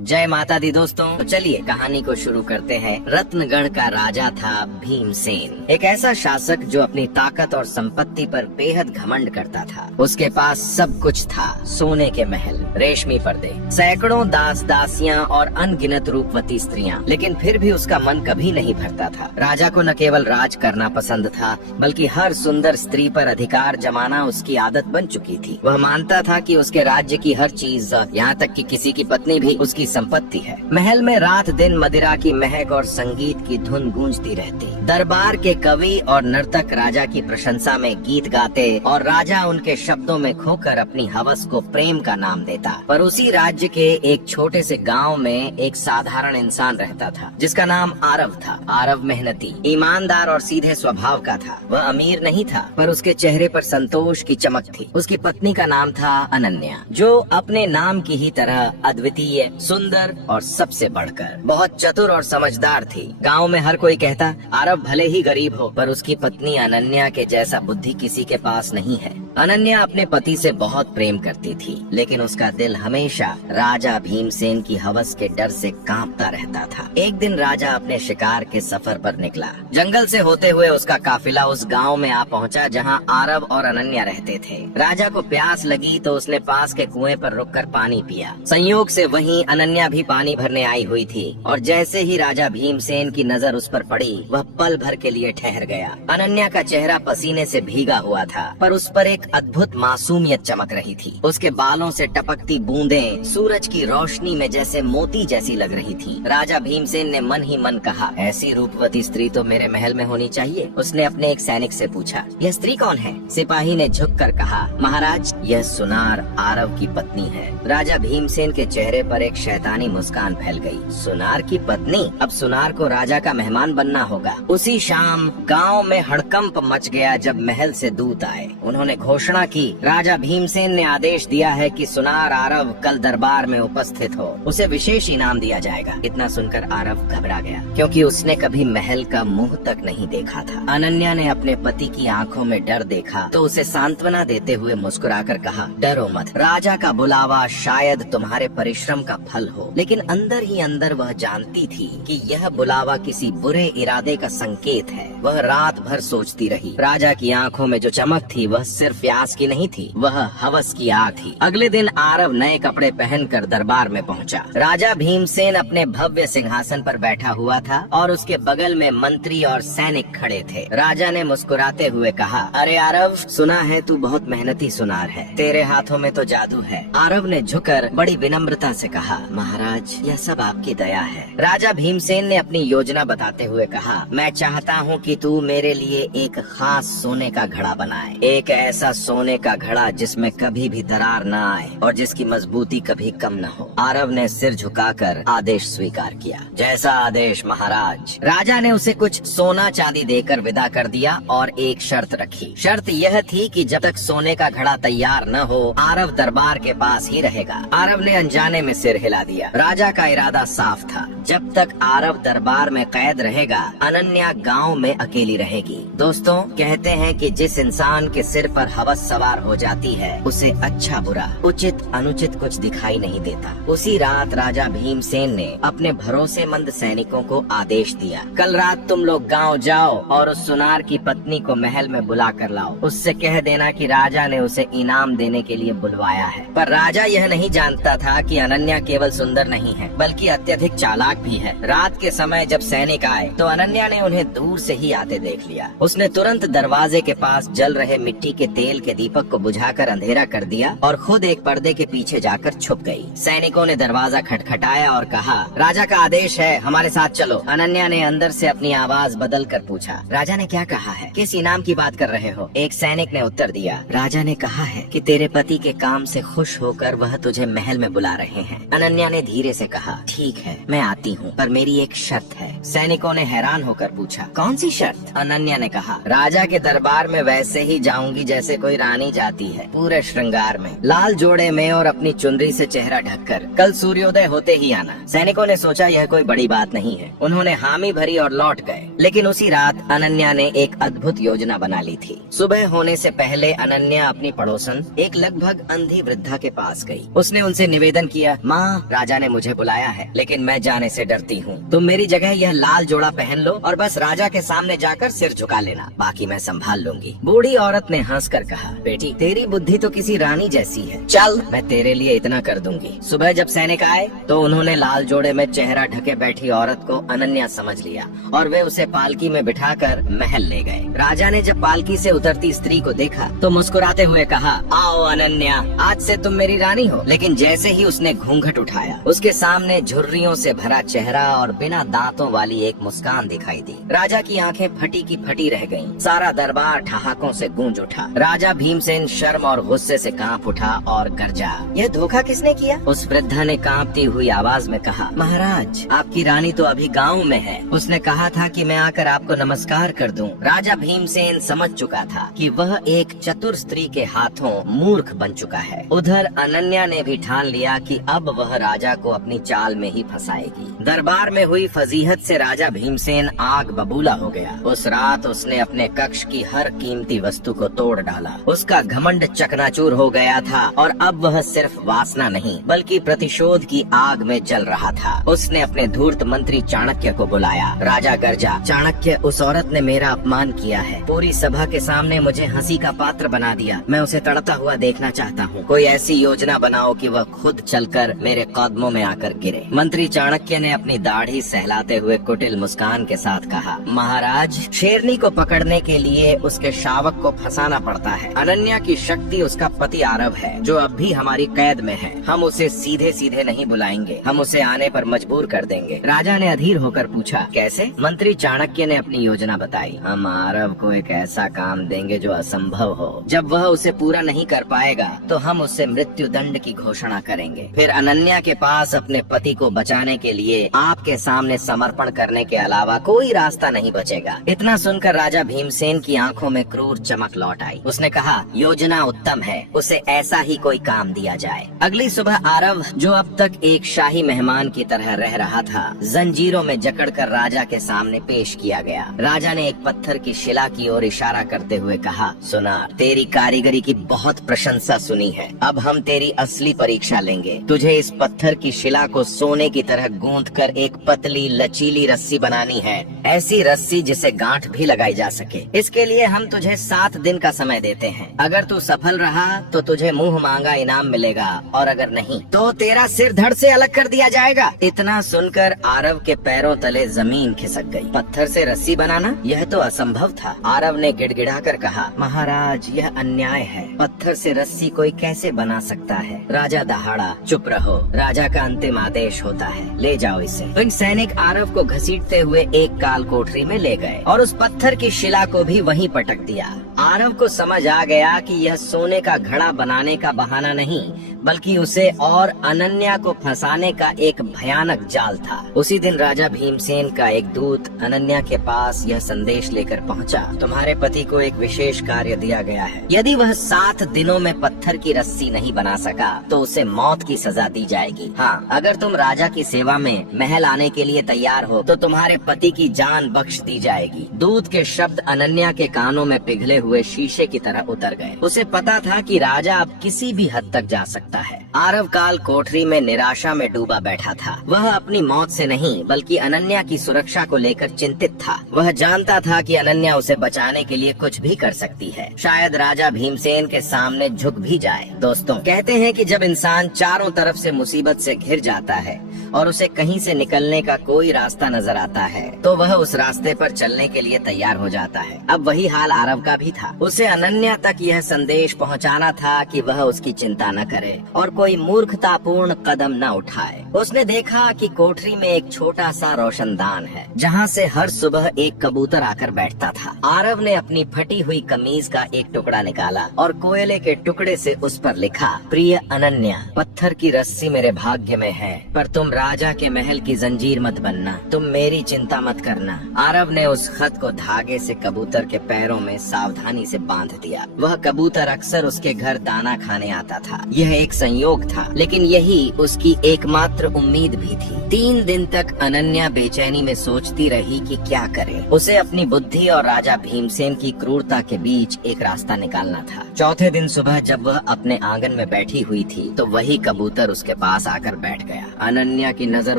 जय माता दी दोस्तों, तो चलिए कहानी को शुरू करते हैं। रत्नगढ़ का राजा था भीमसेन, एक ऐसा शासक जो अपनी ताकत और संपत्ति पर बेहद घमंड करता था। उसके पास सब कुछ था, सोने के महल, रेशमी पर्दे, सैकड़ों दास दासियां और अनगिनत रूपवती स्त्रियां, लेकिन फिर भी उसका मन कभी नहीं भरता था। राजा को न केवल राज करना पसंद था, बल्कि हर सुंदर स्त्री पर अधिकार जमाना उसकी आदत बन चुकी थी। वह मानता था कि उसके राज्य की हर चीज, यहाँ तक कि किसी की पत्नी भी उसकी संपत्ति है। महल में रात दिन मदिरा की महक और संगीत की धुन गूंजती रहती। दरबार के कवि और नर्तक राजा की प्रशंसा में गीत गाते और राजा उनके शब्दों में खोकर अपनी हवस को प्रेम का नाम देता। पर उसी राज्य के एक छोटे से गांव में एक साधारण इंसान रहता था, जिसका नाम आरव था। आरव मेहनती, ईमानदार और सीधे स्वभाव का था। वह अमीर नहीं था, पर उसके चेहरे पर संतोष की चमक थी। उसकी पत्नी का नाम था अनन्या, जो अपने नाम की ही तरह अद्वितीय, सुंदर और सबसे बढ़कर बहुत चतुर और समझदार थी। गांव में हर कोई कहता, आरव भले ही गरीब हो, पर उसकी पत्नी अनन्या के जैसा बुद्धि किसी के पास नहीं है। अनन्या अपने पति से बहुत प्रेम करती थी, लेकिन उसका दिल हमेशा राजा भीमसेन की हवस के डर से कांपता रहता था। एक दिन राजा अपने शिकार के सफर पर निकला। जंगल से होते हुए उसका काफिला उस गांव में आ पहुंचा जहां आरव और अनन्या रहते थे। राजा को प्यास लगी तो उसने पास के कुएं पर रुककर पानी पिया। संयोग से वहीं अनन्या भी पानी भरने आई हुई थी, और जैसे ही राजा भीमसेन की नजर उस पर पड़ी, वह पल भर के लिए ठहर गया। अनन्या का चेहरा पसीने से भीगा हुआ था, पर उस पर एक अद्भुत मासूमियत चमक रही थी। उसके बालों से टपकती बूंदें सूरज की रोशनी में जैसे मोती जैसी लग रही थी। राजा भीमसेन ने मन ही मन कहा, ऐसी रूपवती स्त्री तो मेरे महल में होनी चाहिए। उसने अपने एक सैनिक से पूछा, यह स्त्री कौन है? सिपाही ने झुककर कहा, महाराज, यह सुनार आरव की पत्नी है। राजा भीमसेन के चेहरे पर एक शैतानी मुस्कान फैल गई। सुनार की पत्नी? अब सुनार को राजा का मेहमान बनना होगा। उसी शाम गांव में हड़कंप मच गया जब महल से दूत आए। उन्होंने घोषणा की, राजा भीमसेन ने आदेश दिया है कि सुनार आरव कल दरबार में उपस्थित हो, उसे विशेष इनाम दिया जाएगा। इतना सुनकर आरव घबरा गया, क्योंकि उसने कभी महल का मुंह तक नहीं देखा था। अनन्या ने अपने पति की आंखों में डर देखा तो उसे सांत्वना देते हुए मुस्कुराकर कहा, डरो मत, राजा का बुलावा शायद तुम्हारे परिश्रम का फल हो। लेकिन अंदर ही अंदर वह जानती थी कि यह बुलावा किसी बुरे इरादे का संकेत है। वह रात भर सोचती रही। राजा की आंखों में जो चमक थी, वह सिर्फ प्यास की नहीं थी, वह हवस की आग थी। अगले दिन आरव नए कपड़े पहनकर दरबार में पहुंचा। राजा भीमसेन अपने भव्य सिंहासन पर बैठा हुआ था और उसके बगल में मंत्री और सैनिक खड़े थे। राजा ने मुस्कुराते हुए कहा, अरे आरव, सुना है तू बहुत मेहनती सुनार है, तेरे हाथों में तो जादू है। आरव ने झुककर बड़ी विनम्रता से कहा, महाराज, यह सब आपकी दया है। राजा भीमसेन ने अपनी योजना बताते हुए कहा, मैं चाहता हूँ कि तू मेरे लिए एक खास सोने का घड़ा बनाए, एक ऐसा सोने का घड़ा जिसमें कभी भी दरार न आए और जिसकी मजबूती कभी कम न हो। आरव ने सिर झुकाकर आदेश स्वीकार किया। जैसा आदेश महाराज। राजा ने उसे कुछ सोना चांदी देकर विदा कर दिया और एक शर्त रखी। शर्त यह थी कि जब तक सोने का घड़ा तैयार न हो, आरव दरबार के पास ही रहेगा। आरव ने अनजाने में सिर हिला दिया। राजा का इरादा साफ था, जब तक आरव दरबार में कैद रहेगा, अनन्या गाँव में अकेली रहेगी। दोस्तों, कहते हैं कि जिस इंसान के सिर पर हवस सवार हो जाती है, उसे अच्छा बुरा, उचित अनुचित कुछ दिखाई नहीं देता। उसी रात राजा भीमसेन ने अपने भरोसेमंद सैनिकों को आदेश दिया, कल रात तुम लोग गांव जाओ और उस सुनार की पत्नी को महल में बुला कर लाओ। उससे कह देना कि राजा ने उसे इनाम देने के लिए बुलवाया है। पर राजा यह नहीं जानता था कि अनन्या केवल सुंदर नहीं है, बल्कि अत्यधिक चालाक भी है। रात के समय जब सैनिक आए तो अनन्या ने उन्हें दूर से ही आते देख लिया। उसने तुरंत दरवाजे के पास जल रहे मिट्टी के तेल के दीपक को बुझाकर अंधेरा कर दिया और खुद एक पर्दे के पीछे जाकर छुप गई। सैनिकों ने दरवाजा खटखटाया और कहा, राजा का आदेश है, हमारे साथ चलो। अनन्या ने अंदर से अपनी आवाज बदल कर पूछा, राजा ने क्या कहा है? किस इनाम की बात कर रहे हो? एक सैनिक ने उत्तर दिया, राजा ने कहा है कि तेरे पति के काम से खुश होकर वह तुझे महल में बुला रहे हैं। अनन्या ने धीरे से कहा, ठीक है, मैं आती हूँ, पर मेरी एक शर्त है। सैनिकों ने हैरान होकर पूछा, कौन सी शर्त? अनन्या ने कहा, राजा के दरबार में वैसे ही जाऊंगी जैसे कोई रानी जाती है, पूरे श्रृंगार में, लाल जोड़े में और अपनी चुनरी से चेहरा ढककर। कल सूर्योदय होते ही आना। सैनिकों ने सोचा यह कोई बड़ी बात नहीं है। उन्होंने हामी भरी और लौट गए। लेकिन उसी रात अनन्या ने एक अद्भुत योजना बना ली थी। सुबह होने से पहले अनन्या अपनी पड़ोसन एक लगभग अंधी वृद्धा के पास गई। उसने उनसे निवेदन किया, माँ, राजा ने मुझे बुलाया है, लेकिन मैं जाने से डरती हूँ। तुम मेरी जगह यह लाल जोड़ा पहन लो और बस राजा के सामने जाकर सिर झुका लेना, बाकी मैं संभाल लूंगी। बूढ़ी औरत ने हंसकर कहा, बेटी, तेरी बुद्धि तो किसी रानी जैसी है। चल, मैं तेरे लिए इतना कर दूंगी। सुबह जब सैनिक आए तो उन्होंने लाल जोड़े में चेहरा ढके बैठी औरत को अनन्या समझ लिया और वे उसे पालकी में बिठाकर महल ले गए। राजा ने जब पालकी से उतरती स्त्री को देखा तो मुस्कुराते हुए कहा, आओ अनन्या, आज से तुम मेरी रानी हो। लेकिन जैसे ही उसने घूंघट उठाया, उसके सामने झुर्रियों से भरा चेहरा और बिना दांतों वाली एक मुस्कान दिखाई दी। राजा की आंखें फटी की फटी रह गईं। सारा दरबार ठहाकों से गूंज उठा। राजा भीमसेन शर्म और गुस्से से कांप उठा और गरजा, यह धोखा किसने किया? उस वृद्धा ने कांपती हुई आवाज में कहा, महाराज, आपकी रानी तो अभी गाँव में है। उसने कहा था कि मैं आकर आपको नमस्कार कर दूं। राजा भीमसेन समझ चुका था कि वह एक चतुर स्त्री के हाथों मूर्ख बन चुका है। उधर अनन्या ने भी ठान लिया कि अब वह राजा को अपनी चाल में ही फंसाएगी। दरबार में हुई फजीहत से राजा भीमसेन आग बबूला हो गया। उस रात उसने अपने कक्ष की हर कीमती वस्तु को तोड़ डाला। उसका घमंड चकनाचूर हो गया था और अब वह सिर्फ वासना नहीं बल्कि प्रतिशोध की आग में जल रहा था। उसने अपने धूर्त मंत्री चाणक्य को बुलाया। राजा गरजा, चाणक्य, उस औरत ने मेरा अपमान किया है। पूरी सभा के सामने मुझे हंसी का पात्र बना दिया। मैं उसे तड़पता हुआ देखना चाहता हूँ। कोई ऐसी योजना बनाओ कि वह खुद चलकर मेरे कदमों में आकर गिरे। मंत्री चाणक्य ने अपनी दाढ़ी सहलाते हुए कुटिल मुस्कान के साथ कहा, महाराज, शेरनी को पकड़ने के लिए उसके शावक को फंसाना पड़ता है। अनन्या की शक्ति उसका पति आरव है, जो अब भी हमारी कैद में है। हम उसे सीधे सीधे नहीं बुलाएंगे, हम उसे आने पर मजबूर कर देंगे। राजा ने अधीर होकर पूछा, कैसे? मंत्री चाणक्य ने अपनी योजना बताई। हम आरव को एक ऐसा काम देंगे जो असंभव हो। जब वह उसे पूरा नहीं कर पाएगा तो हम उससे मृत्यु दंड की घोषणा करेंगे। फिर अनन्या के पास अपने पति को बचाने के लिए आपके सामने समर्पण करने के अलावा कोई रास्ता नहीं बचेगा। इतना सुनकर राजा भीमसेन की आंखों में क्रूर चमक लौट आई। उसने कहा, योजना उत्तम है, उसे ऐसा ही कोई काम दिया जाए। अगली सुबह आरव, जो अब तक एक शाही मेहमान की तरह रह रहा था, जंजीरों में जकड़कर राजा के सामने पेश किया गया। राजा ने एक पत्थर की शिला की ओर इशारा करते हुए कहा, सुना, तेरी कारीगरी की बहुत प्रशंसा सुनी है। अब हम तेरी असली परीक्षा लेंगे। तुझे इस पत्थर की शिला को सोने की तरह गूंथकर एक पतली लचीली रस्सी बनानी है, ऐसी रस्सी जिसे गांठ भी लगाई जा सके। इसके लिए हम तुझे 7 दिन का समय देते हैं। अगर तू सफल रहा तो तुझे मुंह मांगा इनाम मिलेगा और अगर नहीं तो तेरा सिर धड़ से अलग कर दिया जाएगा। इतना सुनकर आरव के पैरों तले जमीन खिसक गई। पत्थर से रस्सी बनाना, यह तो असंभव था। आरव ने गिड़गिड़ाकर कहा, महाराज, यह अन्याय है। पत्थर से रस्सी कोई कैसे बना सकता है? राजा दहाड़ा, चुप रहो, राजा का अंतिम आदेश होता है, ले जाओ इसे। तो इन सैनिक आरव को घसीटते हुए एक काल कोठरी में ले गए और उस पत्थर की शिला को भी वहीं पटक दिया। आरव को समझ आ गया कि यह सोने का घड़ा बनाने का बहाना नहीं बल्कि उसे और अनन्या को फंसाने का एक भयानक जाल था। उसी दिन राजा भीमसेन का एक दूत अनन्या के पास यह संदेश लेकर पहुंचा, तुम्हारे पति को एक विशेष कार्य दिया गया है। यदि वह 7 दिनों में पत्थर की रस्सी नहीं बना सका तो उसे मौत की सजा दी जाएगी। हाँ, अगर तुम राजा की सेवा में महल आने के लिए तैयार हो तो तुम्हारे पति की जान बख्श दी जाएगी। दूत के शब्द अनन्या के कानों में पिघले हुए शीशे की तरह उतर गए। उसे पता था कि राजा अब किसी भी हद तक जा सकता है। आरव काल कोठरी में निराशा में डूबा बैठा था। वह अपनी मौत से नहीं बल्कि अनन्या की सुरक्षा को लेकर चिंतित था। वह जानता था कि अनन्या उसे बचाने के लिए कुछ भी कर सकती है, शायद राजा भीमसेन के सामने झुक भी जाए। दोस्तों, कहते हैं कि जब इंसान चारों तरफ से मुसीबत से घिर जाता है और उसे कहीं से निकलने का कोई रास्ता नजर आता है तो वह उस रास्ते पर चलने के लिए तैयार हो जाता है। अब वही हाल आरव का भी था। उसे अनन्या तक यह संदेश पहुंचाना था कि वह उसकी चिंता न करे और कोई मूर्खतापूर्ण कदम न उठाए। उसने देखा कि कोठरी में एक छोटा सा रोशनदान है जहां से हर सुबह एक कबूतर आकर बैठता था। आरव ने अपनी फटी हुई कमीज का एक टुकड़ा निकाला और कोयले के टुकड़े से उस पर लिखा, प्रिय अनन्या, पत्थर की रस्सी मेरे भाग्य में है पर तुम राजा के महल की जंजीर मत बनना, तुम मेरी चिंता मत करना। आरव ने उस खत को धागे से कबूतर के पैरों में सावधानी से बांध दिया। वह कबूतर अक्सर उसके घर दाना खाने आता था। यह एक संयोग था, लेकिन यही उसकी एकमात्र उम्मीद भी थी। 3 दिन तक अनन्या बेचैनी में सोचती रही कि क्या करे। उसे अपनी बुद्धि और राजा भीमसेन की क्रूरता के बीच एक रास्ता निकालना था। चौथे दिन सुबह जब वह अपने आंगन में बैठी हुई थी तो वही कबूतर उसके पास आकर बैठ गया। अनन्या की नजर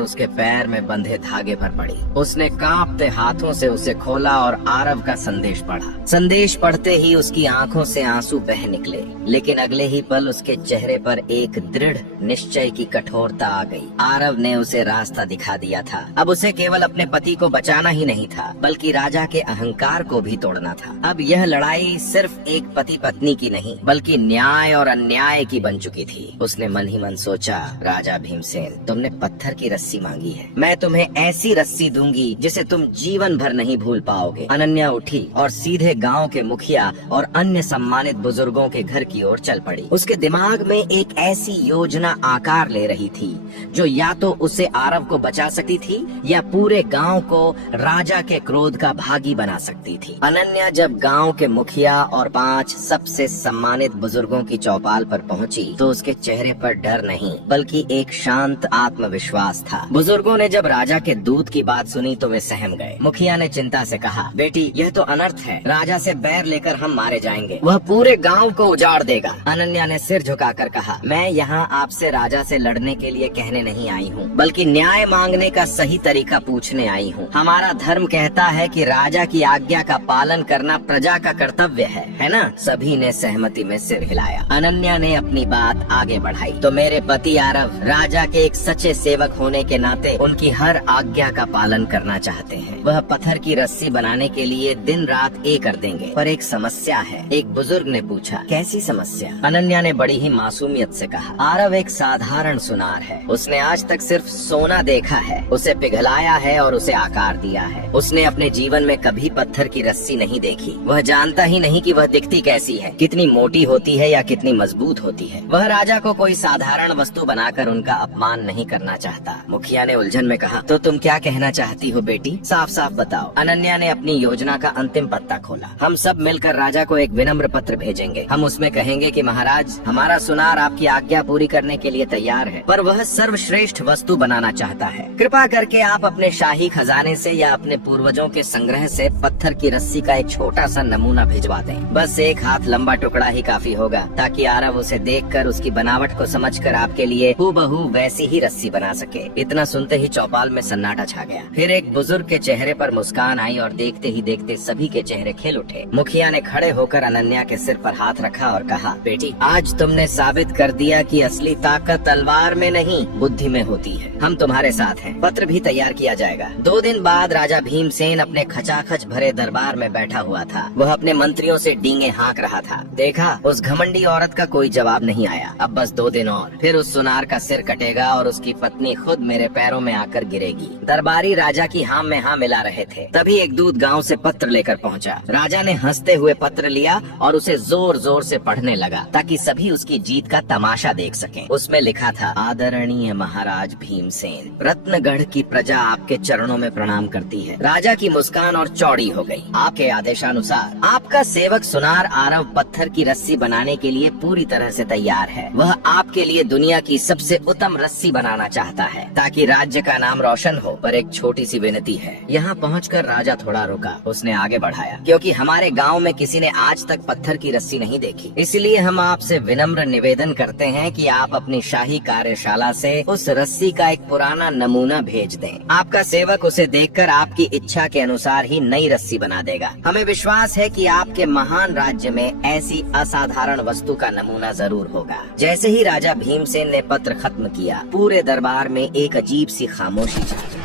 उसके पैर में बंधे धागे पर पड़ी। उसने कांपते हाथों से उसे खोला और आरव का संदेश पढ़ा। संदेश पढ़ते ही उसकी आंखों से आंसू बह निकले, लेकिन अगले ही पल उसके चेहरे पर एक दृढ़ निश्चय की कठोरता आ गई। आरव ने उसे रास्ता दिखा दिया था। अब उसे केवल अपने पति को बचाना ही नहीं था, बल्कि राजा के अहंकार को भी तोड़ना था। अब यह लड़ाई सिर्फ एक पति पत्नी की नहीं, बल्कि न्याय और अन्याय की बन चुकी थी। उसने मन ही मन सोचा, राजा भीमसेन, तुमने पत्थर की रस्सी मांगी है, मैं तुम्हें ऐसी रस्सी दूंगी जिसे तुम जीवन भर नहीं भूल पाओगे। अनन्या उठी और सीधे गांव के मुखिया और अन्य सम्मानित बुजुर्गों के घर की ओर चल पड़ी। उसके दिमाग में एक ऐसी योजना आकार ले रही थी जो या तो उसे आरव को बचा सकती थी या पूरे गांव को राजा के क्रोध का भागी बना सकती थी। अनन्या जब गांव के मुखिया और 5 सबसे सम्मानित बुजुर्गों की चौपाल पर पहुंची तो उसके चेहरे पर डर नहीं बल्कि एक शांत आत्मविश्वास था। बुजुर्गों ने जब राजा के दूत की बात सुनी तो वे सहम गए। मुखिया ने चिंता से कहा, बेटी, यह तो अनर्थ है। राजा से बैर लेकर हम मारे जाएंगे, वह पूरे गांव को उजाड़ देगा। अनन्या ने सिर झुकाकर कहा, मैं यहाँ आपसे राजा से लड़ने के लिए कहने नहीं आई हूँ, बल्कि न्याय मांगने का सही तरीका पूछने आई हूँ। हमारा धर्म कहता है कि राजा की आज्ञा का पालन करना प्रजा का कर्तव्य है ना? सभी ने सहमति में सिर हिलाया। अनन्या ने अपनी बात आगे बढ़ाई, तो मेरे पति आरव राजा के एक सच्चे सेवक होने के नाते उनकी हर आज्ञा का पालन करना चाहते हैं। वह पत्थर की रस्सी बनाने के लिए दिन रात एक कर देंगे, पर एक समस्या है। एक बुजुर्ग ने पूछा, कैसी समस्या? अनन्या ने बड़ी ही मासूमियत से कहा, आरव एक साधारण सुनार है। उसने आज तक सिर्फ सोना देखा है, उसे पिघलाया है और उसे आकार दिया है। उसने अपने जीवन में कभी पत्थर की रस्सी नहीं देखी। वह जानता ही नहीं कि वह दिखती कैसी है, कितनी मोटी होती है या कितनी मजबूत होती है। वह राजा को कोई साधारण वस्तु बनाकर उनका अपमान नहीं करना चाहता। मुखिया ने उलझन में कहा, तो तुम क्या कहना चाहती हो बेटी? साफ साफ बताओ। अनन्या ने अपनी योजना का अंतिम पत्ता खोला। हम सब मिलकर राजा को एक विनम्र पत्र भेजेंगे। हम उसमें कहेंगे कि महाराज, हमारा सुनार आपकी आज्ञा पूरी करने के लिए तैयार है, पर वह सर्वश्रेष्ठ वस्तु बनाना चाहता है। कृपा करके आप अपने शाही खजाने से या अपने पूर्वजों के संग्रह से पत्थर की रस्सी का एक छोटा सा नमूना भिजवा दें। बस 1 हाथ लंबा टुकड़ा ही काफी होगा, ताकि आरव उसे देखकर उसकी बनावट को समझकर आपके लिए हूबहू वैसी ही रस्सी बना सके। इतना सुनते ही चौपाल में सन्नाटा छा गया। फिर एक बुजुर्ग के चेहरे पर मुस्कान आई और देखते ही देखते सभी के चेहरे खिल उठे। मुखिया ने खड़े होकर अनन्या के सिर पर हाथ रखा और कहा, बेटी, आज तुमने साबित कर दिया कि असली ताकत तलवार में नहीं बुद्धि में होती है। हम तुम्हारे साथ हैं। पत्र भी तैयार किया जाएगा। 2 दिन बाद राजा भीमसेन अपने खचाखच भरे दरबार में बैठा हुआ था। वह अपने मंत्रियों से डींगे हाँक रहा था। देखा, उस घमंडी औरत का कोई जवाब नहीं आया। अब बस 2 दिन और, फिर उस सुनार का सिर कटेगा और उसकी पत्नी खुद मेरे पैरों में आकर गिरेगी। दरबारी राजा की हाँ में हाँ मिला रहे थे। तभी एक दूत गांव से पत्र लेकर पहुंचा। राजा ने हंसते हुए पत्र लिया और उसे जोर जोर से पढ़ने लगा, ताकि सभी उसकी जीत का तमाशा देख सकें। उसमें लिखा था, आदरणीय महाराज भीमसेन, रत्नगढ़ की प्रजा आपके चरणों में प्रणाम करती है। राजा की मुस्कान और चौड़ी हो गई। आपके आदेशानुसार आपका सेवक सुनार आरव पत्थर की रस्सी बनाने के लिए पूरी तरह से तैयार है। वह आपके लिए दुनिया की सबसे उत्तम रस्सी बनाना चाहता है, ताकि राज्य का नाम रोशन हो। पर एक छोटी सी विनती है। यहाँ पहुँचकर राजा थोड़ा रुका। उसने आगे बढ़ाया, क्योंकि हमारे गाँव में किसी ने आज तक पत्थर की रस्सी नहीं देखी, इसलिए हम आपसे विनम्र निवेदन करते हैं कि आप अपनी शाही कार्यशाला से उस रस्सी का एक पुराना नमूना भेज दें। आपका सेवक उसे देखकर आपकी इच्छा के अनुसार ही नई रस्सी बना देगा। हमें विश्वास है कि आपके महान राज्य में ऐसी असाधारण वस्तु का नमूना जरूर होगा। जैसे ही राजा भीमसेन ने पत्र खत्म किया, पूरे दरबार में एक अजीब सी खामोशी छा गई।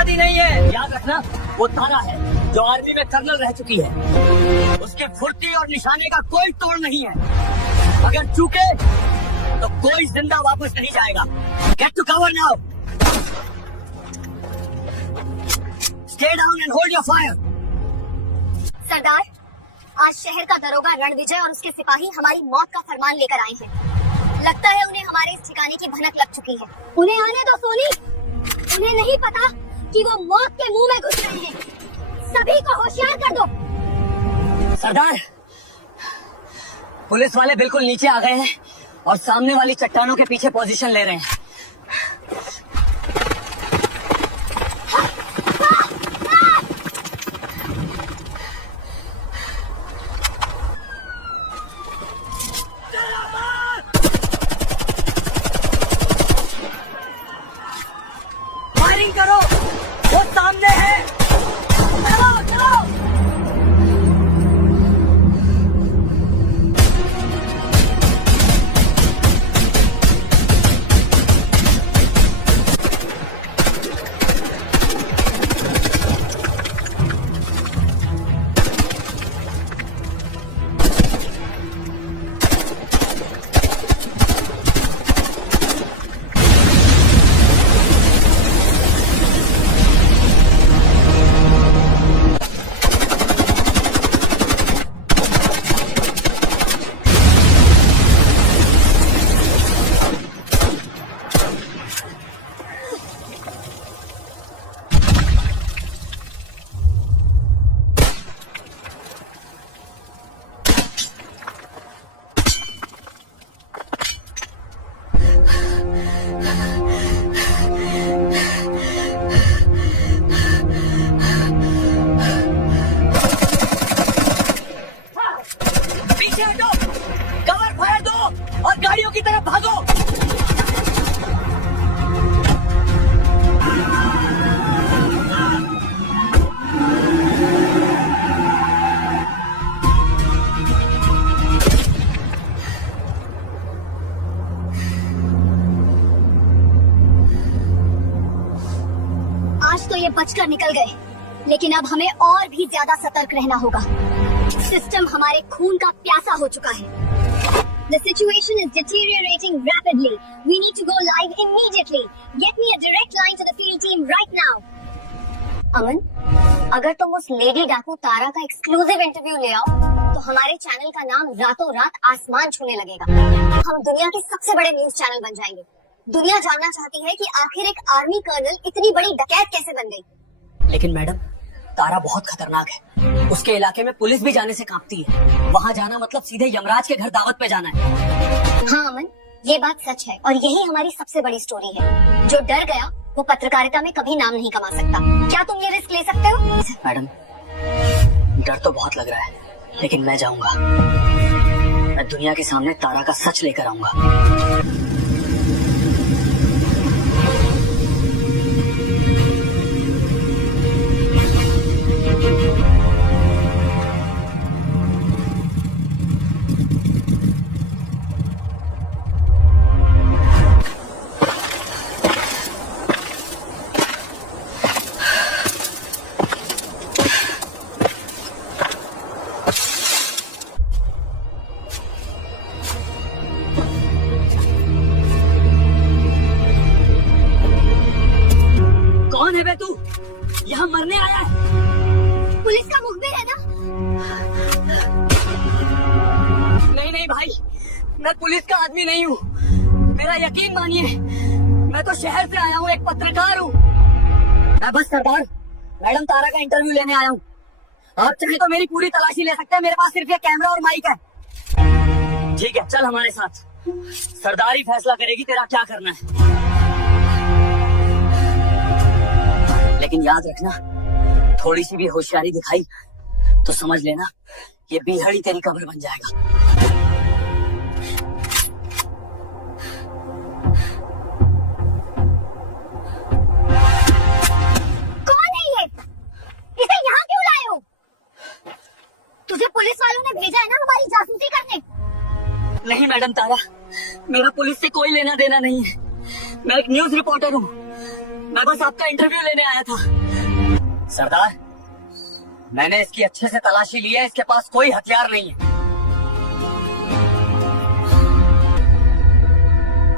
आदि नहीं है। याद रखना, वो तारा है जो आर्मी में कर्नल रह चुकी है। उसके फुर्ती और निशाने का कोई तोड़ नहीं है। अगर चूके तो कोई जिंदा वापस नहीं जाएगा। Get to cover now. Stay down and hold your fire. सरदार, आज शहर का दरोगा रणविजय और उसके सिपाही हमारी मौत का फरमान लेकर आए हैं। लगता है उन्हें हमारे इस ठिकाने की भनक लग चुकी है। उन्हें आने दो सोनी। उन्हें नहीं पता कि वो मौत के मुंह में घुस रहे हैं। सभी को होशियार कर दो। सरदार, पुलिस वाले बिल्कुल नीचे आ गए हैं और सामने वाली चट्टानों के पीछे पोजीशन ले रहे हैं। फायरिंग करो, वो सामने है। चलो चलो। पीछे हटो, कवर फायर दो और गाड़ियों की तरफ भागो। आज तो ये बचकर निकल गए, लेकिन अब हमें और भी ज्यादा सतर्क रहना होगा। सिस्टम हमारे खून का प्यासा हो चुका है। The situation is deteriorating rapidly. We need to go live immediately. Get me a direct line to the field team right now. अमन, अगर तुम उस लेडी डाकू तारा का एक्सक्लूसिव इंटरव्यू ले आओ, तो हमारे चैनल का नाम रातों रात आसमान छूने लगेगा। हम दुनिया के सबसे बड़े न्यूज चैनल बन जाएंगे। दुनिया जानना चाहती है कि आखिर एक आर्मी कर्नल इतनी बड़ी डकैत कैसे बन गई। लेकिन मैडम, तारा बहुत खतरनाक है। उसके इलाके में पुलिस भी जाने से कांपती है। वहाँ जाना मतलब सीधे यमराज के घर दावत पे जाना है। हाँ अमन, ये बात सच है और यही हमारी सबसे बड़ी स्टोरी है। जो डर गया वो पत्रकारिता में कभी नाम नहीं कमा सकता। क्या तुम ये रिस्क ले सकते हो? मैडम, डर तो बहुत लग रहा है, लेकिन मैं जाऊंगा। मैं दुनिया के सामने तारा का सच लेकर आऊंगा। कौन है बे तू? यहाँ मरने आया है? पुलिस का मुखबिर है ना? नहीं नहीं भाई, मैं पुलिस का आदमी नहीं हूँ। मेरा यकीन मानिए, मैं तो शहर से आया हूँ, एक पत्रकार हूँ। मैं बस सरदार मैडम तारा का इंटरव्यू लेने आया हूँ। आप चाहे तो मेरी पूरी तलाशी ले सकते हैं, मेरे पास सिर्फ ये कैमरा और माइक है। ठीक है, चल हमारे साथ। सरदार ही फैसला करेगी तेरा क्या करना है। लेकिन याद रखना, थोड़ी सी भी होशियारी दिखाई तो समझ लेना ये बीहड़ी तेरी कब्र बन जाएगा। कौन है ये? इसे यहाँ क्यों लाए हो? तुझे पुलिस वालों ने भेजा है ना हमारी जासूसी करने? नहीं मैडम तारा, मेरा पुलिस से कोई लेना देना नहीं है। मैं एक न्यूज रिपोर्टर हूँ। मैं बस आपका इंटरव्यू लेने आया था। सरदार, मैंने इसकी अच्छे से तलाशी ली है, इसके पास कोई हथियार नहीं है।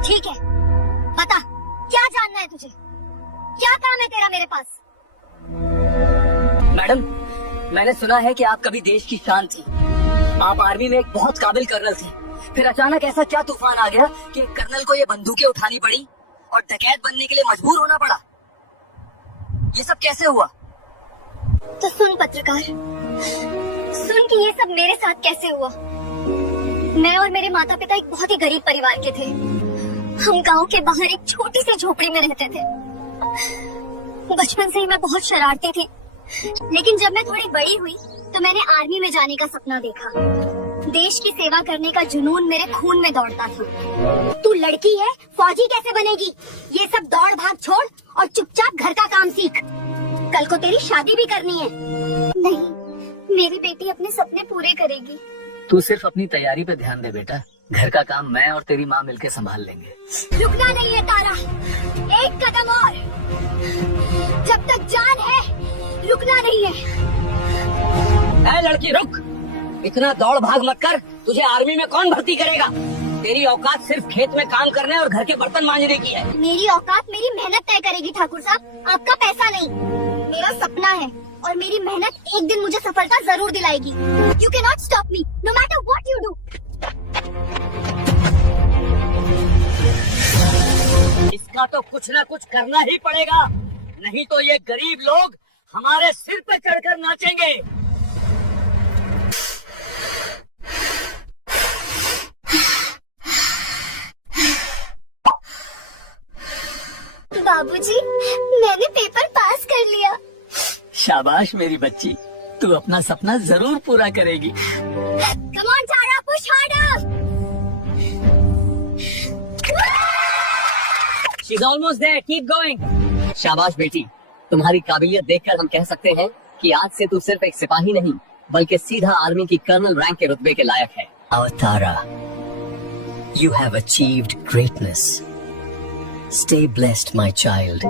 ठीक है, बता क्या जानना है तुझे? क्या काम है तेरा मेरे पास? मैडम, मैंने सुना है कि आप कभी देश की शान थी। आप आर्मी में एक बहुत काबिल कर्नल थे। फिर अचानक ऐसा क्या तूफान आ गया कि एक कर्नल को ये बंदूकें उठानी पड़ी और डकैत बनने के लिए मजबूर होना पड़ा? ये सब कैसे हुआ? तो सुन पत्रकार, सुन कि ये सब मेरे साथ कैसे हुआ। मैं और मेरे माता पिता एक बहुत ही गरीब परिवार के थे। हम गांव के बाहर एक छोटी सी झोपड़ी में रहते थे। बचपन से ही मैं बहुत शरारती थी, लेकिन जब मैं थोड़ी बड़ी हुई तो मैंने आर्मी में जाने का सपना देखा। देश की सेवा करने का जुनून मेरे खून में दौड़ता था। तू लड़की है, फौजी कैसे बनेगी? ये सब दौड़ भाग छोड़ और चुपचाप घर का काम सीख। कल को तेरी शादी भी करनी है। नहीं, मेरी बेटी अपने सपने पूरे करेगी। तू सिर्फ अपनी तैयारी पे ध्यान दे बेटा। घर का काम मैं और तेरी माँ मिलके संभाल लेंगे। रुकना नहीं है तारा, एक कदम और। जब तक जान है, रुकना नहीं है। ऐ लड़की रुक, इतना दौड़ भाग मत कर। तुझे आर्मी में कौन भर्ती करेगा? तेरी औकात सिर्फ खेत में काम करने और घर के बर्तन मांजने की है। मेरी औकात मेरी मेहनत तय करेगी ठाकुर साहब, आपका पैसा नहीं। मेरा सपना है और मेरी मेहनत एक दिन मुझे सफलता जरूर दिलाएगी। You can not stop me, no matter what you do. इसका तो कुछ न कुछ करना ही पड़ेगा, नहीं तो ये गरीब लोग हमारे सिर पे चढ़कर नाचेंगे। बाबूजी, मैंने पेपर पास कर लिया। शाबाश मेरी बच्ची, तू अपना सपना जरूर पूरा करेगी। Come on, Tara, push harder. She's almost there. Keep going. शाबाश बेटी, तुम्हारी काबिलियत देखकर हम कह सकते हैं कि आज से तू सिर्फ एक सिपाही नहीं, बल्कि सीधा आर्मी की कर्नल रैंक के रुतबे के लायक है। Tara, you have achieved greatness. Stay blessed, my child.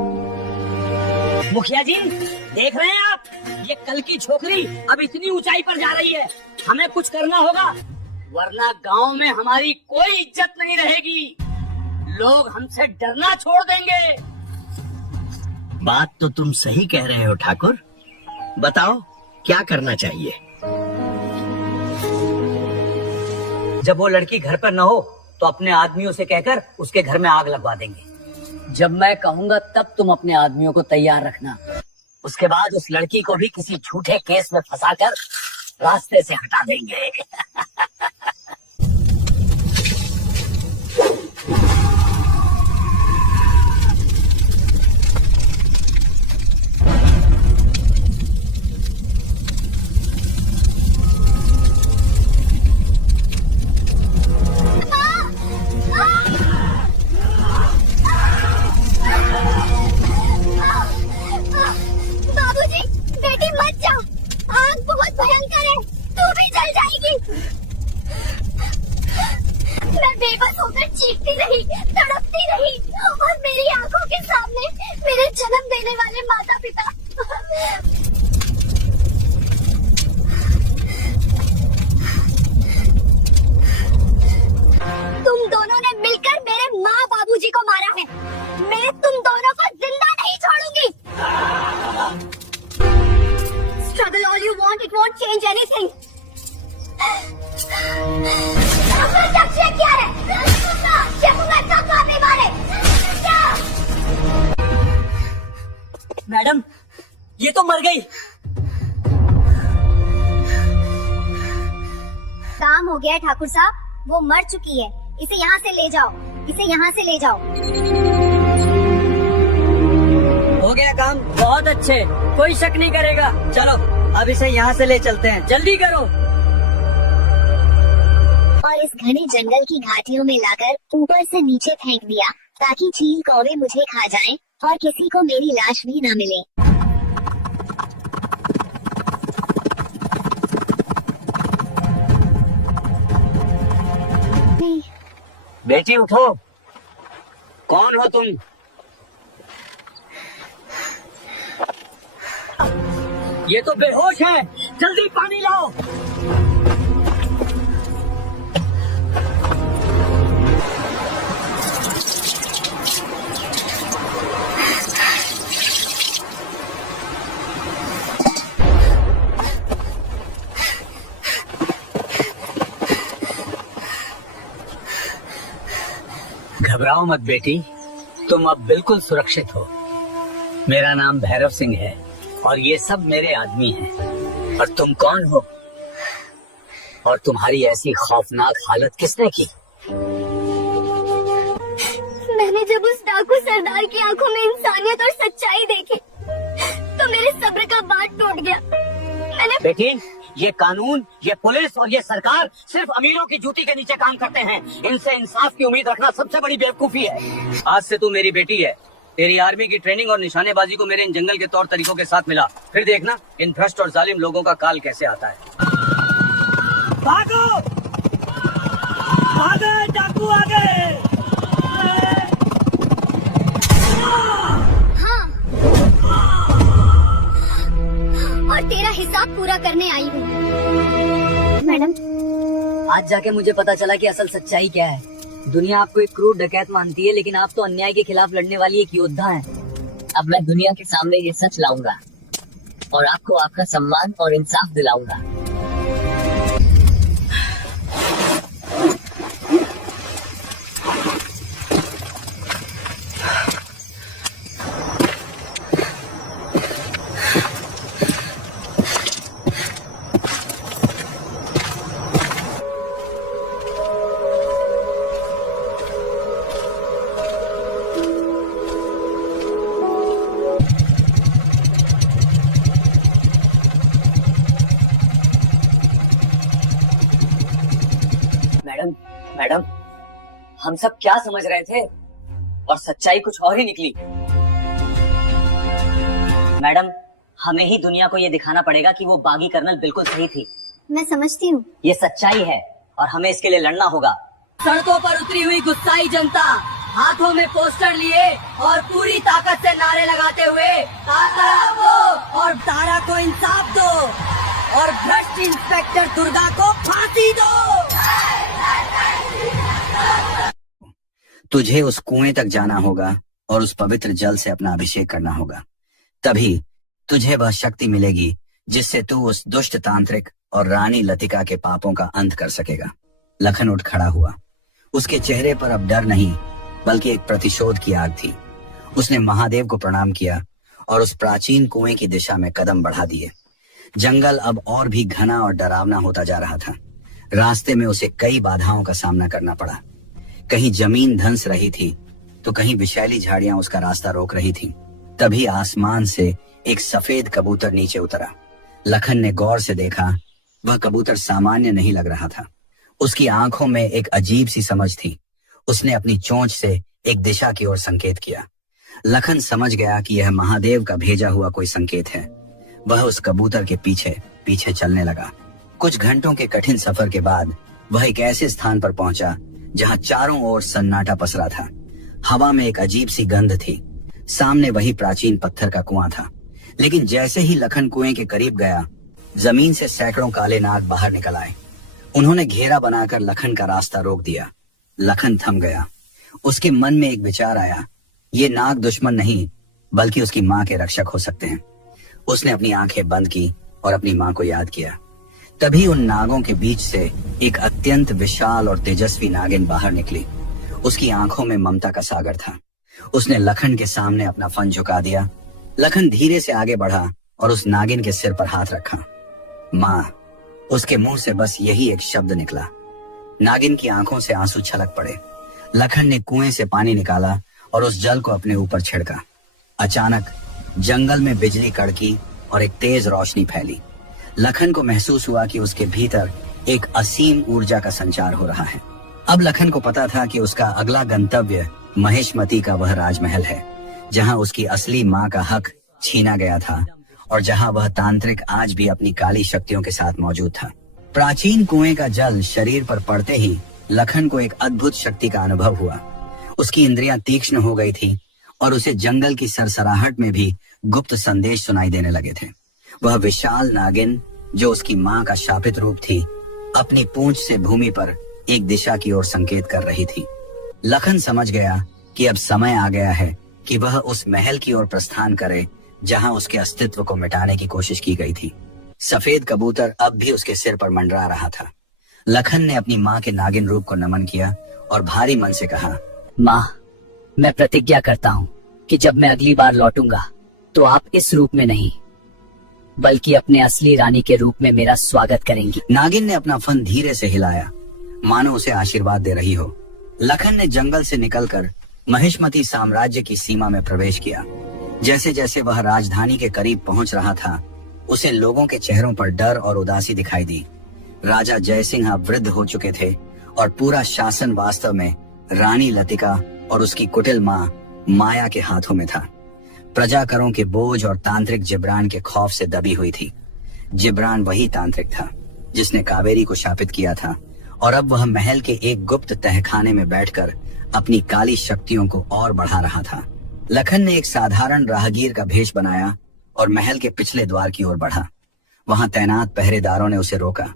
मुखिया जी, देख रहे हैं आप, ये कल की छोकरी अब इतनी ऊंचाई पर जा रही है। हमें कुछ करना होगा, वरना गांव में हमारी कोई इज्जत नहीं रहेगी। लोग हमसे डरना छोड़ देंगे। बात तो तुम सही कह रहे हो ठाकुर। बताओ क्या करना चाहिए? जब वो लड़की घर पर न हो तो अपने आदमियों से कहकर उसके घर में आग लगवा देंगे। जब मैं कहूँगा तब तुम अपने आदमियों को तैयार रखना। उसके बाद उस लड़की को भी किसी झूठे केस में फंसाकर रास्ते से हटा देंगे। बाबूजी, बेटी मत जाओ, आग बहुत भयंकर है, तू भी जल जाएगी। मैं बेबस होकर चीखती रही, तड़पती रही और मेरी आंखों के सामने मेरे जन्म देने वाले माता पिता। तुम दोनों ने मिलकर मेरे माँ बाबूजी को मारा है। मैं तुम दोनों को जिंदा नहीं छोड़ूंगी। Struggle all you want, it won't change anything. क्या है? मैडम, ये तो मर गई। काम हो गया ठाकुर साहब, वो मर चुकी है। इसे यहाँ से ले जाओ, इसे यहाँ से ले जाओ। हो गया काम, बहुत अच्छे, कोई शक नहीं करेगा। चलो अब इसे यहाँ से ले चलते हैं, जल्दी करो। और इस घने जंगल की घाटियों में लाकर ऊपर से नीचे फेंक दिया, ताकि चील कौवे मुझे खा जाएं और किसी को मेरी लाश भी न मिले। बेटी उठो, कौन हो तुम? ये तो बेहोश है, जल्दी पानी लाओ। घबराओ मत बेटी, तुम अब बिल्कुल सुरक्षित हो। मेरा नाम भैरव सिंह है और ये सब मेरे आदमी हैं। और तुम कौन हो और तुम्हारी ऐसी खौफनाक हालत किसने की? मैंने जब उस डाकू सरदार की आंखों में इंसानियत और सच्चाई देखी तो मेरे सब्र का बांध टूट गया। मैंने बेटी, ये कानून, ये पुलिस और ये सरकार सिर्फ अमीरों की जूती के नीचे काम करते हैं। इनसे इंसाफ की उम्मीद रखना सबसे बड़ी बेवकूफी है। आज से तू मेरी बेटी है। तेरी आर्मी की ट्रेनिंग और निशानेबाजी को मेरे इन जंगल के तौर तरीकों के साथ मिला। फिर देखना इन भ्रष्ट और जालिम लोगों का काल कैसे आता है। भागो, भागो, डाकू आ गए। हाँ, और तेरा हिसाब पूरा करने आई हूँ। मैडम, आज जाके मुझे पता चला कि असल सच्चाई क्या है। दुनिया आपको एक क्रूर डकैत मानती है, लेकिन आप तो अन्याय के खिलाफ लड़ने वाली एक योद्धा हैं। अब मैं दुनिया के सामने ये सच लाऊंगा और आपको आपका सम्मान और इंसाफ दिलाऊंगा। मैडम, हम सब क्या समझ रहे थे और सच्चाई कुछ और ही निकली। मैडम, हमें ही दुनिया को ये दिखाना पड़ेगा कि वो बागी कर्नल बिल्कुल सही थी। मैं समझती हूँ। ये सच्चाई है और हमें इसके लिए लड़ना होगा। सड़कों पर उतरी हुई गुस्साई जनता हाथों में पोस्टर लिए और पूरी ताकत से नारे लगाते हुए तारा को और तारा को इंसाफ दो और भ्रष्ट इंस्पेक्टर दुर्गा को फांसी दो। तुझे उस कुएं तक जाना होगा और उस पवित्र जल से अपना अभिषेक करना होगा। तभी तुझे वह शक्ति मिलेगी जिससे तू उस दुष्ट तांत्रिक और रानी लतिका के पापों का अंत कर सकेगा। लखन उठ खड़ा हुआ। उसके चेहरे पर अब डर नहीं बल्कि एक प्रतिशोध की आग थी। उसने महादेव को प्रणाम किया और उस प्राचीन कुएं की दिशा में कदम बढ़ा दिए। जंगल अब और भी घना और डरावना होता जा रहा था। रास्ते में उसे कई बाधाओं का सामना करना पड़ा। कहीं जमीन धंस रही थी तो कहीं विषैली झाड़ियां उसका रास्ता रोक रही थीं। तभी आसमान से एक सफेद कबूतर नीचे उतरा। लखन ने गौर से देखा। वह कबूतर सामान्य नहीं लग रहा था। उसकी आंखों में एक अजीब सी समझ थी। उसने अपनी चोंच से एक दिशा की ओर संकेत किया। लखन समझ गया कि यह महादेव का भेजा हुआ कोई संकेत है। वह उस कबूतर के पीछे पीछे चलने लगा। कुछ घंटों के कठिन सफर के बाद वह एक ऐसे स्थान पर पहुंचा जहां चारों ओर सन्नाटा पसरा था। हवा में एक अजीब सी गंध थी। सामने वही प्राचीन पत्थर का कुआं था। लेकिन जैसे ही लखन कुएं के करीब गया, जमीन से सैकड़ों काले नाग बाहर निकल आए। उन्होंने घेरा बनाकर लखन का रास्ता रोक दिया। लखन थम गया। उसके मन में एक विचार आया, ये नाग दुश्मन नहीं बल्कि उसकी माँ के रक्षक हो सकते हैं। उसने अपनी आंखें बंद की और अपनी माँ को याद किया। तभी उन नागों के बीच से एक अत्यंत विशाल और तेजस्वी नागिन बाहर निकली। उसकी आंखों में ममता का सागर था। उसने लखन के सामने अपना फन झुका दिया। लखन धीरे से आगे बढ़ा और उस नागिन के सिर पर हाथ रखा। माँ। उसके मुंह से बस यही एक शब्द निकला। नागिन की आंखों से आंसू छलक पड़े। लखन ने कुएं से पानी निकाला और उस जल को अपने ऊपर छिड़का। अचानक जंगल में बिजली कड़की और एक तेज रोशनी फैली। लखन को महसूस हुआ कि उसके भीतर एक असीम ऊर्जा का संचार हो रहा है। अब लखन को पता था कि उसका अगला गंतव्य महेशमती का वह राजमहल है जहां उसकी असली माँ का हक छीना गया था और जहां वह तांत्रिक आज भी अपनी काली शक्तियों के साथ मौजूद था। प्राचीन कुएं का जल शरीर पर पड़ते ही लखन को एक अद्भुत शक्ति का अनुभव हुआ। उसकी इंद्रियां तीक्ष्ण हो गई थी और उसे जंगल की सरसराहट में भी गुप्त संदेश सुनाई देने लगे थे। वह विशाल नागिन जो उसकी माँ का शापित रूप थी, अपनी पूंछ से भूमि पर एक दिशा की ओर संकेत कर रही थी। लखन समझ गया कि अब समय आ गया है कि वह उस महल की ओर प्रस्थान करे जहां उसके अस्तित्व को मिटाने की कोशिश की गई थी। सफेद कबूतर अब भी उसके सिर पर मंडरा रहा था। लखन ने अपनी माँ के नागिन रूप को नमन किया और भारी मन से कहा, माँ, मैं प्रतिज्ञा करता हूँ कि जब मैं अगली बार लौटूंगा तो आप इस रूप में नहीं बल्कि अपने असली रानी के रूप में मेरा स्वागत करेंगी। नागिन ने अपना फन धीरे से हिलाया, मानो उसे आशीर्वाद दे रही हो। लखन ने जंगल से निकलकर महिष्मती साम्राज्य की सीमा में प्रवेश किया। जैसे जैसे वह राजधानी के करीब पहुंच रहा था, उसे लोगों के चेहरों पर डर और उदासी दिखाई दी। राजा जयसिंह अब वृद्ध हो चुके थे और पूरा शासन वास्तव में रानी लतिका और उसकी कुटिल माँ माया के हाथों में था। प्रजा करों के बोझ और तांत्रिक जिब्रान के खौफ से दबी हुई थी। जिब्रान वही तांत्रिक था जिसने कावेरी को शापित किया था और अब वह महल के एक गुप्त तहखाने में बैठकर अपनी काली शक्तियों को और बढ़ा रहा था। लखन ने एक साधारण राहगीर का भेष बनाया और महल के पिछले द्वार की ओर बढ़ा। वहां तैनात पहरेदारों ने उसे रोका,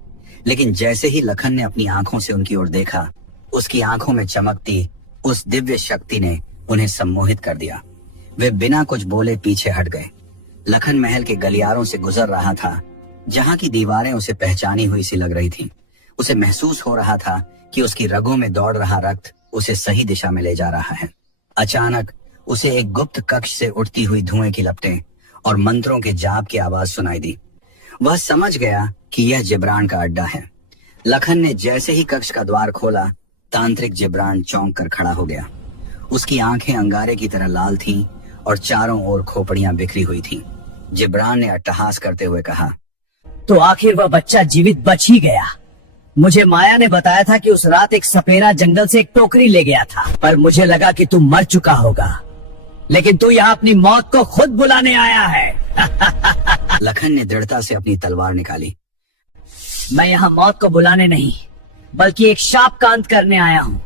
लेकिन जैसे ही लखन ने अपनी आंखों से उनकी ओर देखा, उसकी आंखों में चमकती उस दिव्य शक्ति ने उन्हें सम्मोहित कर दिया। वे बिना कुछ बोले पीछे हट गए। लखन महल के गलियारों से गुजर रहा था, जहां की दीवारें उसे पहचानी हुई सी लग रही थीं। उसे महसूस हो रहा था कि उसकी रगों में दौड़ रहा रक्त उसे सही दिशा में ले जा रहा है। अचानक उसे एक गुप्त कक्ष से उठती हुई धुएं की लपटें और मंत्रों के जाप की आवाज सुनाई दी। वह समझ गया कि यह जिब्रान का अड्डा है। लखन ने जैसे ही कक्ष का द्वार खोला, तांत्रिक जिब्रान चौंक कर खड़ा हो गया। उसकी आंखें अंगारे की तरह लाल थीं और चारों ओर खोपड़ियां बिखरी हुई थीं। जिब्रान ने अट्टहास करते हुए कहा, तो आखिर वह बच्चा जीवित बच ही गया। मुझे माया ने बताया था कि उस रात एक सपेरा जंगल से एक टोकरी ले गया था, पर मुझे लगा कि तू मर चुका होगा, लेकिन तू यहाँ अपनी मौत को खुद बुलाने आया है। लखन ने दृढ़ता से अपनी तलवार निकाली। मैं यहाँ मौत को बुलाने नहीं बल्कि एक शाप का अंत करने आया हूँ।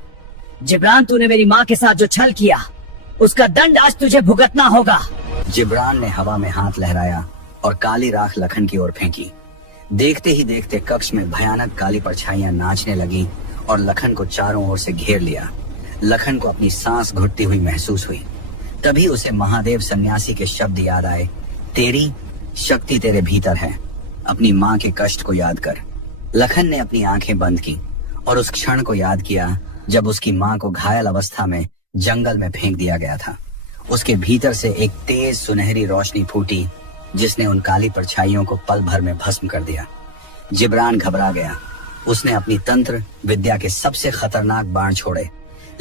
जिब्रान, तूने मेरी माँ के साथ जो छल किया उसका दंड आज तुझे भुगतना होगा। जिब्रान ने हवा में हाथ लहराया और काली राख लखन की ओर फेंकी। देखते ही देखते कक्ष में भयानक काली परछाइयां नाचने लगी और लखन को चारों ओर से घेर लिया। लखन को अपनी सांस घुटती हुई महसूस हुई। तभी उसे महादेव सन्यासी के शब्द याद आए, तेरी शक्ति तेरे भीतर है, अपनी माँ के कष्ट को याद कर। लखन ने अपनी आंखें बंद की और उस क्षण को याद किया जब उसकी माँ को घायल अवस्था में जंगल में फेंक दिया गया था। उसके भीतर से एक तेज सुनहरी रोशनी फूटी जिसने उन काली परछाइयों को पल भर में भस्म कर दिया। जिब्रान घबरा गया। उसने अपनी तंत्र विद्या के सबसे खतरनाक बाण छोड़े,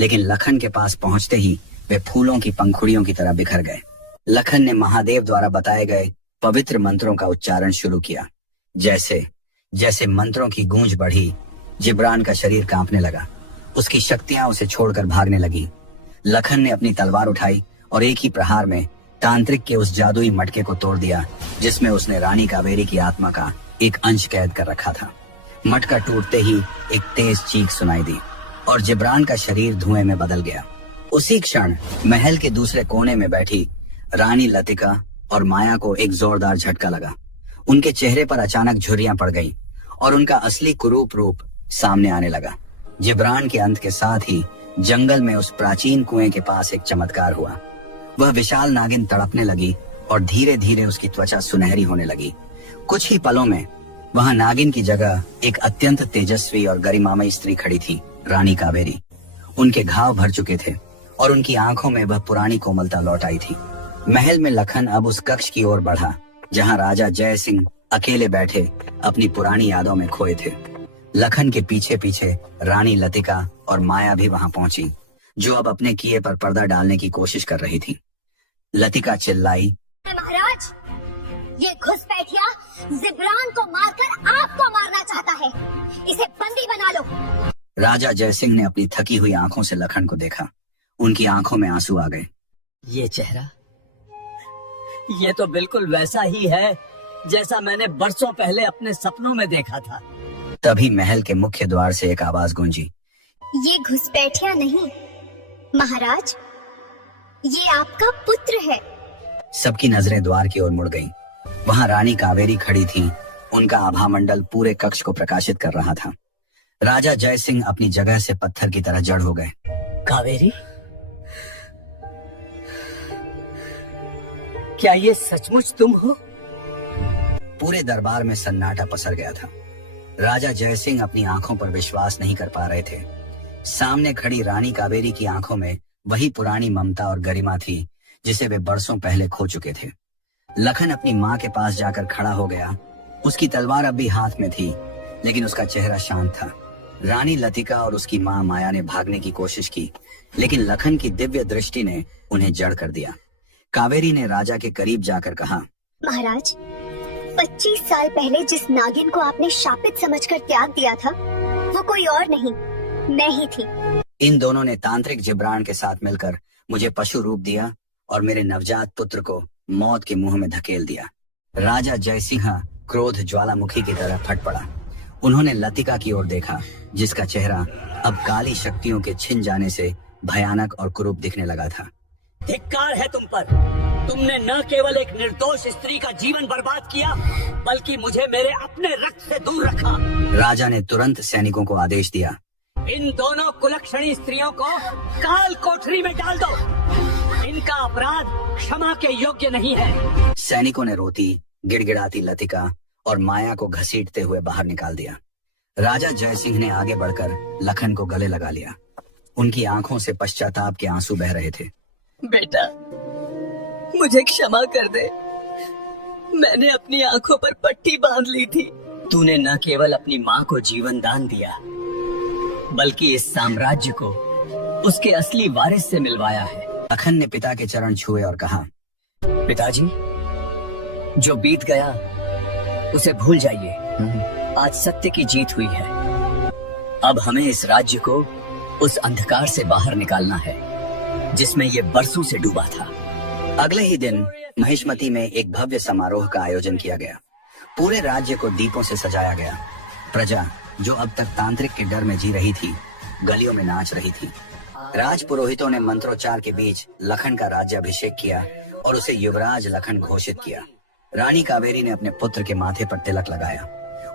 लेकिन लखन के पास पहुंचते ही वे फूलों की पंखुड़ियों की तरह बिखर गए। लखन ने महादेव द्वारा बताए गए पवित्र मंत्रों का उच्चारण शुरू किया। जैसे जैसे मंत्रों की गूंज बढ़ी, जिब्रान का शरीर कांपने लगा। उसकी शक्तियां उसे छोड़कर भागने लगी। लखन ने अपनी तलवार उठाई और एक ही प्रहार में तांत्रिक के उस जादुई मटके को तोड़ दिया जिसमें उसने रानी कावेरी की आत्मा का एक अंश कैद कर रखा था। मटका टूटते ही एक तेज चीख सुनाई दी और जिब्रान का शरीर धुएं में बदल गया। उसी क्षण महल के दूसरे कोने में बैठी रानी लतिका और माया को एक जोरदार झटका लगा। उनके चेहरे पर अचानक झुर्रियां पड़ गईं और उनका असली कुरूप रूप सामने आने लगा। जिब्रान के अंत के साथ ही जंगल में उस प्राचीन कुएं के पास एक चमत्कार हुआ। वह विशाल नागिन तड़पने लगी और धीरे धीरे उसकी त्वचा सुनहरी होने लगी। कुछ ही पलों में वहां नागिन की जगह एक अत्यंत तेजस्वी और गरिमामयी स्त्री खड़ी थी, रानी कावेरी। उनके घाव भर चुके थे और उनकी आंखों में वह पुरानी कोमलता लौट आई थी। महल में लखन अब उस कक्ष की ओर बढ़ा जहां राजा जय सिंह अकेले बैठे अपनी पुरानी यादों में खोए थे। लखन के पीछे पीछे रानी लतिका और माया भी वहां पहुंची, जो अब अपने किए पर पर्दा डालने की कोशिश कर रही थी। लतिका चिल्लाई, महाराज, ये घुसपैठिया जिब्रान को मारकर आपको मारना चाहता है, इसे बंदी बना लो। राजा जयसिंह ने अपनी थकी हुई आंखों से लखन को देखा। उनकी आंखों में आंसू आ गए। ये चेहरा, ये तो बिल्कुल वैसा ही है जैसा मैंने बरसों पहले अपने सपनों में देखा था। तभी महल के मुख्य द्वार से एक आवाज गूंजी, ये घुसपैठिया नहीं महाराज, ये आपका पुत्र है। सबकी नजरें द्वार की ओर मुड़ गईं। वहां रानी कावेरी खड़ी थी। उनका आभामंडल पूरे कक्ष को प्रकाशित कर रहा था। राजा जय सिंह अपनी जगह से पत्थर की तरह जड़ हो गए। कावेरी, क्या ये सचमुच तुम हो? पूरे दरबार में सन्नाटा पसर गया था। राजा जय सिंह अपनी आंखों पर विश्वास नहीं कर पा रहे थे। सामने खड़ी रानी कावेरी की आंखों में वही पुरानी ममता और गरिमा थी जिसे वे बरसों पहले खो चुके थे। लखन अपनी माँ के पास जाकर खड़ा हो गया। उसकी तलवार अब भी हाथ में थी, लेकिन उसका चेहरा शांत था। रानी लतिका और उसकी माँ माया ने भागने की कोशिश की, लेकिन लखन की दिव्य दृष्टि ने उन्हें जड़ कर दिया। कावेरी ने राजा के करीब जाकर कहा, महाराज, 25 साल पहले जिस नागिन को आपने शापित समझकर त्याग दिया था, वो कोई और नहीं, मैं ही थी। इन दोनों ने तांत्रिक जिब्रान के साथ मिलकर मुझे पशु रूप दिया और मेरे नवजात पुत्र को मौत के मुंह में धकेल दिया। राजा जयसिंह क्रोध ज्वालामुखी की तरह फट पड़ा। उन्होंने लतिका की ओर देखा, जिसका चेहरा अब काली शक्तियों के छिन जाने से भयानक और कुरूप दिखने लगा था। धिक्कार है तुम पर। तुमने न केवल एक निर्दोष स्त्री का जीवन बर्बाद किया, बल्कि मुझे मेरे अपने रक्त से दूर रखा। राजा ने तुरंत सैनिकों को आदेश दिया, इन दोनों कुलक्षणी स्त्रियों को काल कोठरी में डाल दो। इनका अपराध क्षमा के योग्य नहीं है। सैनिकों ने रोती, गिड़गिड़ाती लतिका और माया को घसीटते हुए बाहर निकाल दिया। राजा जयसिंह ने आगे बढ़कर लखन को गले लगा लिया। उनकी आंखों से पश्चाताप के आंसू बह रहे थे। बेटा, मुझे क्षमा कर दे। मैंने अपनी आंखों पर पट्टी बांध ली थी। तूने न केवल अपनी माँ को जीवन दान दिया, बल्कि इस साम्राज्य को उसके असली वारिस से मिलवाया है। लखन ने पिता के चरण छुए और कहा, पिताजी, जो बीत गया उसे भूल जाइए। आज सत्य की जीत हुई है। अब हमें इस राज्य को उस अंधकार से बाहर निकालना है जिसमें ये बरसों से डूबा था। अगले ही दिन महिष्मती में एक भव्य समारोह का आयोजन किया गया। पूरे राज्य को दीपों से सजाया गया। प्रजा, जो अब तक तांत्रिक के डर में जी रही थी, गलियों में नाच रही थी। राज पुरोहितों ने मंत्रोच्चार के बीच लखन का राज्याभिषेक किया और उसे युवराज लखन घोषित किया। रानी कावेरी ने अपने पुत्र के माथे पर तिलक लगाया।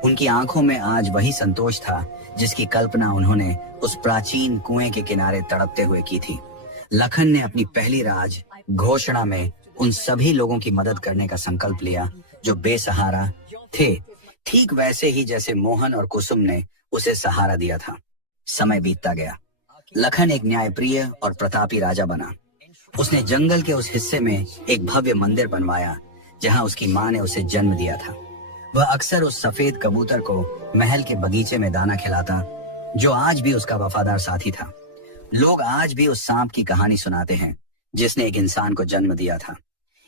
उनकी आंखों में आज वही संतोष था जिसकी कल्पना उन्होंने उस प्राचीन कुएं के किनारे तड़पते हुए की थी। लखन ने अपनी पहली राज घोषणा में उन सभी लोगों की मदद करने का संकल्प लिया जो बेसहारा थे, ठीक वैसे ही जैसे मोहन और कुसुम ने उसे सहारा दिया था। समय बीतता गया। लखन एक न्यायप्रिय और प्रतापी राजा बना। उसने जंगल के उस हिस्से में एक भव्य मंदिर बनवाया जहां उसकी मां ने उसे जन्म दिया था। वह अक्सर उस सफेद कबूतर को महल के बगीचे में दाना खिलाता, जो आज भी उसका वफादार साथी था। लोग आज भी उस सांप की कहानी सुनाते हैं जिसने एक इंसान को जन्म दिया था।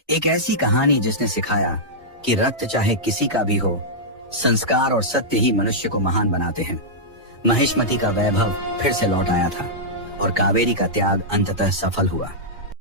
एक ऐसी कहानी जिसने सिखाया कि रक्त चाहे किसी का भी हो, संस्कार और सत्य ही मनुष्य को महान बनाते हैं। महिष्मती का वैभव फिर से लौट आया था और कावेरी का त्याग अंततः सफल हुआ।